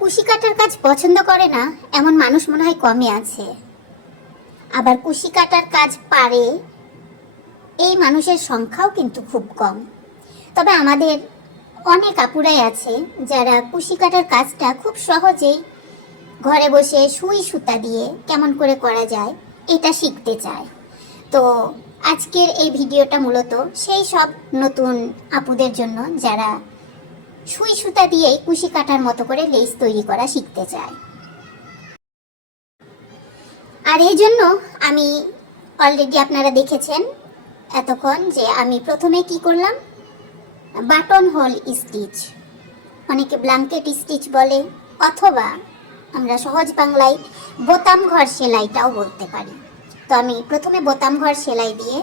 কুশি কাটার কাজ পছন্দ করে না এমন মানুষ মনে হয় কমই আছে। আবার কুশি কাটার কাজ পারে এই মানুষের সংখ্যাও কিন্তু খুব কম। তবে আমাদের অনেক আপুরাই আছে যারা কুশি কাটার কাজটা খুব সহজেই ঘরে বসে সুই সুতা দিয়ে কেমন করে করা যায় এটা শিখতে চায়। তো আজকের এই ভিডিওটা মূলত সেই সব নতুন আপুদের জন্য যারা সুই সুতা দিয়েই কুশি কাটার মতো করে লেস তৈরি করা শিখতে চায়। আর এই জন্য আমি অলরেডি আপনারা দেখেছেন এতক্ষণ যে আমি প্রথমে কি করলাম, বাটন হোল স্টিচ, অনেকে ব্ল্যাঙ্কেট স্টিচ বলে, অথবা আমরা সহজ বাংলায় বোতাম ঘর সেলাইটাও বলতে পারি। তো আমি প্রথমে বোতাম ঘর সেলাই দিয়ে,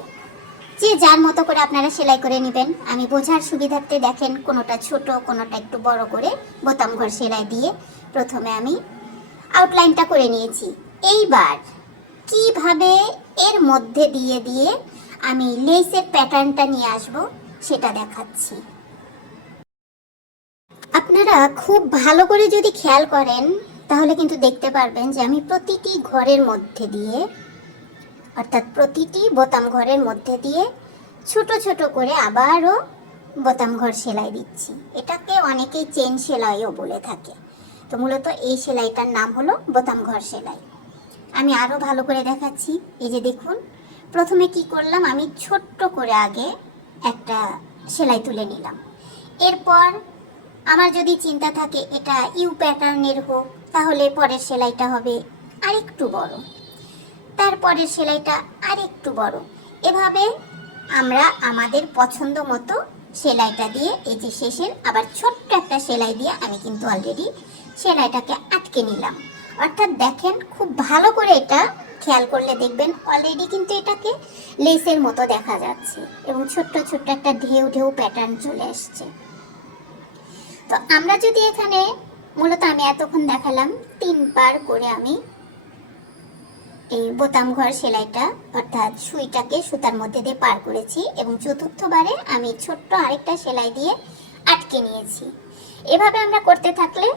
যে যার মতো করে আপনারা সেলাই করে নেবেন, আমি বোঝার সুবিধার্থে দেখেন কোনোটা ছোট কোনোটা একটু বড় করে বোতাম ঘর সেলাই দিয়ে প্রথমে আমি আউটলাইনটা করে নিয়েছি। এইবার কিভাবে এর মধ্যে দিয়ে দিয়ে আমি লেসের প্যাটার্নটা নিয়ে আসব সেটা দেখাচ্ছি। আপনারা খুব ভালো করে যদি খেয়াল করেন তাহলে কিন্তু দেখতে পারবেন যে আমি প্রতিটি ঘরের মধ্যে দিয়ে, অর্থাৎ প্রতিটি বোতাম ঘরের মধ্যে দিয়ে ছোট ছোট করে আবারও বোতাম ঘর সেলাই দিচ্ছি। এটাকে অনেকেই চেন সেলাইও বলে থাকে। তো মূলত এই সেলাইটার নাম হলো বোতাম ঘর সেলাই। আমি আরও ভালো করে দেখাচ্ছি। এই যে দেখুন, প্রথমে কি করলাম, আমি ছোট্ট করে আগে একটা সেলাই তুলে নিলাম। এরপর আমার যদি চিন্তা থাকে এটা ইউ প্যাটার্নের হোক, তাহলে পরের সেলাইটা হবে আরেকটু বড়, তারপরের সেলাইটা আরেকটু বড়। এভাবে আমরা আমাদের পছন্দ মতো সেলাইটা দিয়ে, এই যে শেষের আবার ছোট্ট একটা সেলাই দিয়ে আমি কিন্তু অলরেডি সেলাইটাকে আটকে নিলাম। অর্থাৎ দেখেন, খুব ভালো করে এটা খেয়াল করলে দেখবেন অলরেডি কিন্তু এটাকে লেসের মতো দেখা যাচ্ছে এবং ছোট্ট ছোট্ট একটা ঢেউ ঢেউ প্যাটার্ন চলে আসছে। তো আমরা যদি এখানে মূলত আমি এতক্ষণ দেখালাম 3 বার করে আমি এই বোতাম ঘর সেলাইটা অর্থাৎ সুইটাকে সুতার মধ্যে দিয়ে পার করেছি এবং চতুর্থবারে আমি ছোট্ট আরেকটা সেলাই দিয়ে আটকে নিয়েছি। এভাবে আমরা করতে থাকলে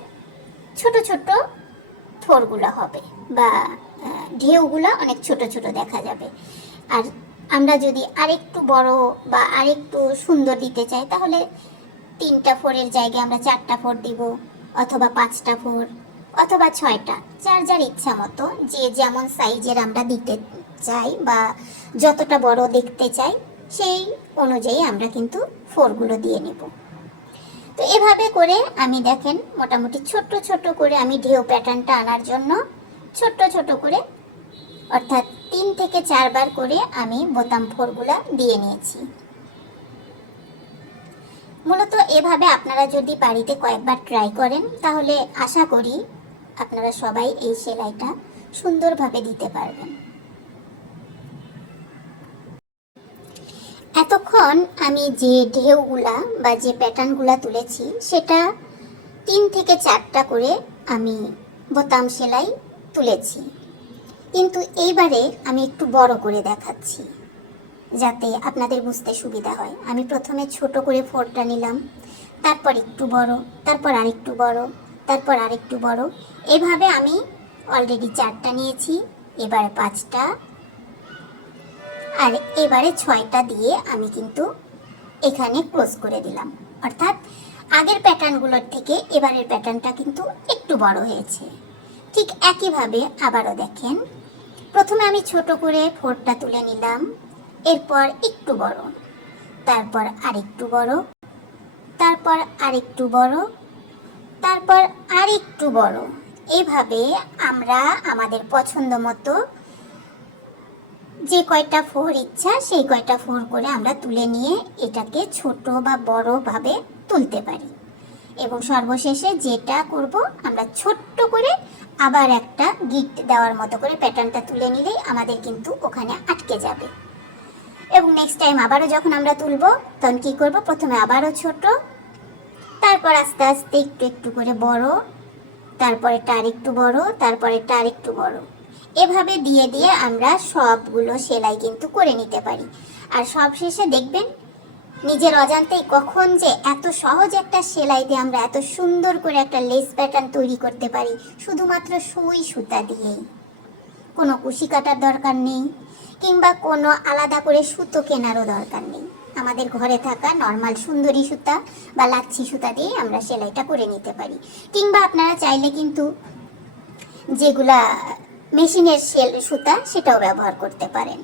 ছোট ছোট ফোরগুলো হবে বা ঢেউগুলো অনেক ছোট ছোট দেখা যাবে। আর আমরা যদি আরেকটু বড় বা আরেকটু সুন্দর দিতে চাই তাহলে 3টা ফোরের জায়গায় আমরা 4টা ফোর দিব, অথবা 5টা ফোর, অথবা 6টা, যার যার ইচ্ছা মতো যে যেমন সাইজের আমরা দিতে চাই বা যতটা বড় দেখতে চাই সেই অনুযায়ী আমরা কিন্তু ফোরগুলো দিয়ে নেব। তো এভাবে করে আমি দেখেন মোটামুটি ছোট্ট ছোট করে আমি ঢেউ প্যাটার্নটা আনার জন্য ছোট্ট ছোট করে অর্থাৎ 3 থেকে 4 বার করে আমি বোতাম ফোরগুলা দিয়ে নিয়েছি। মূলত এভাবে আপনারা যদি বাড়িতে কয়েকবার ট্রাই করেন তাহলে আশা করি আপনারা সবাই এই সেলাইটা সুন্দরভাবে দিতে পারবেন। এতক্ষণ আমি যে ঢেউগুলা বা যে প্যাটার্নগুলা তুলেছি সেটা 3 থেকে 4টা করে আমি বোতাম সেলাই তুলেছি, কিন্তু এইবারে আমি একটু বড় করে দেখাচ্ছি যাতে আপনাদের বুঝতে সুবিধা হয়। আমি প্রথমে ছোট করে ফোরটা নিলাম, তারপর একটু বড়, তারপর আরেকটু বড়, তারপর আরেকটু বড়। এভাবে আমি অলরেডি 4টা নিয়েছি, এবারে 5টা, আর এবারে 6টা দিয়ে আমি কিন্তু এখানে ক্লোজ করে দিলাম। অর্থাৎ আগের প্যাটার্নগুলোর থেকে এবারের প্যাটার্নটা কিন্তু একটু বড় হয়েছে। ঠিক একইভাবে আবারও দেখেন, প্রথমে আমি ছোট করে ফোরটা তুলে নিলাম, এরপর একটু বড়, তারপর আরেকটু বড়, তারপর আরেকটু বড়, তারপর আরেকটু বড়। এইভাবে আমরা আমাদের পছন্দ মতো যে কয়টা ফোর ইচ্ছা সেই কয়টা ফোর করে আমরা তুলে নিয়ে এটাকে ছোট বা বড় ভাবে তুলতে পারি। এবং সর্বশেষে যেটা করব, আমরা ছোট্ট করে আবার একটা গিট দেওয়ার মতো করে প্যাটার্নটা তুলে নিলেই আমাদের কিন্তু ওখানে আটকে যাবে। এবং নেক্সট টাইম আবারও যখন আমরা তুলব তখন কি করব, প্রথমে আবারও ছোট, তারপর আস্তে আস্তে একটু একটু করে বড়, তারপরে তার একটু বড়, তারপরে তার একটু বড়। এভাবে দিয়ে দিয়ে আমরা সবগুলো সেলাই কিন্তু করে নিতে পারি। আর সব শেষে দেখবেন নিজের অজান্তেই কখন যে এত সহজ একটা সেলাই দিয়ে আমরা এত সুন্দর করে একটা লেস প্যাটার্ন তৈরি করতে পারি শুধুমাত্র সুই সুতা দিয়েই। কোনো কুশি কাটার দরকার নেই, কিংবা কোনো আলাদা করে সুতো কেনারও দরকার নেই। আমাদের ঘরে থাকা নর্মাল সুন্দরী সুতা বা লাচ্ছি সুতা দিয়ে আমরা সেলাইটা করে নিতে পারি। কিংবা আপনারা চাইলে কিন্তু যেগুলা মেশিনের সুতা সেটাও ব্যবহার করতে পারেন।